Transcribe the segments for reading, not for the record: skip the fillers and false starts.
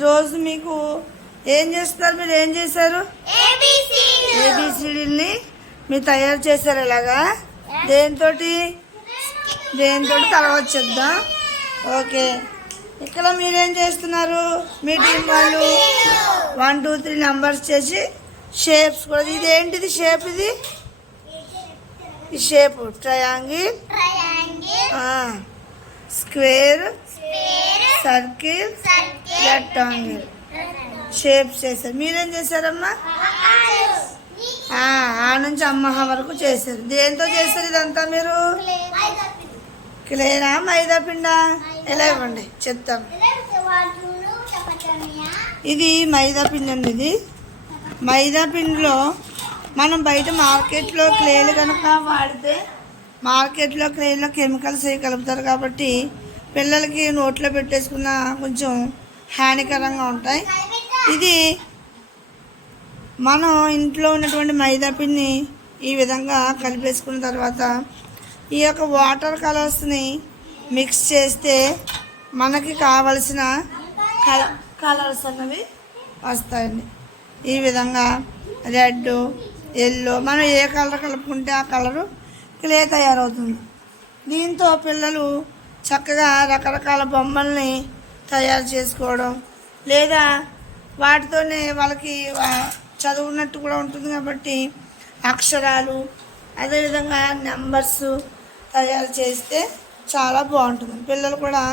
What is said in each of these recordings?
ఈరోజు మీకు ఏం చేస్తున్నారు? మీరు ఏం చేశారు? ఏబిసిడీని మీరు తయారు చేశారు. ఇలాగా దేంతో తర్వాత చెప్దాం. ఓకే, ఇక్కడ మీరేం చేస్తున్నారు? మీ టీం వాళ్ళు 1 2 3 నెంబర్స్ చేసి షేప్స్ కూడా. ఇదేంటిది షేప్? ఈ shape triangle, square, circle, rectangle shapes చేశారు. మీరేం చేశారమ్మా? ఆ నుంచి అమ్మ వరకు చేశారు. దేంతో చేశారు ఇదంతా మీరు? క్లేనా మైదా పిండా? ఎలా ఇవ్వండి చెప్తాం. ఇది మైదా పిండి అండి. ఇది మైదా పిండిలో మనం బయట మార్కెట్లో క్లేలు కనుక వాడితే మార్కెట్లో క్లేలో కెమికల్స్ అవి కలుపుతారు కాబట్టి పిల్లలకి నోట్లో పెట్టేసుకున్న కొంచెం హానికరంగా ఉంటాయి. ఇది మనం ఇంట్లో ఉన్నటువంటి మైదా పిండిని ఈ విధంగా కలిపేసుకున్న తర్వాత ఈ యొక్క వాటర్ కలర్స్ని మిక్స్ చేస్తే మనకి కావలసిన కలర్స్ అన్నవి వస్తాయండి. ఈ విధంగా రెడ్, ఎల్లో మనం ఏ కలర్ కలుపుకుంటే ఆ కలరు క్లే తయారవుతుంది. దీంతో పిల్లలు చక్కగా రకరకాల బొమ్మల్ని తయారు చేసుకోవడం, లేదా వాటితోనే వాళ్ళకి చదువున్నట్టు కూడా ఉంటుంది కాబట్టి అక్షరాలు, అదేవిధంగా నెంబర్స్ తయారు చేస్తే చాలా బాగుంటుంది. పిల్లలు కూడా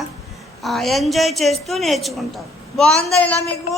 ఎంజాయ్ చేస్తూ నేర్చుకుంటారు. బాగుందా ఇలా మీకు?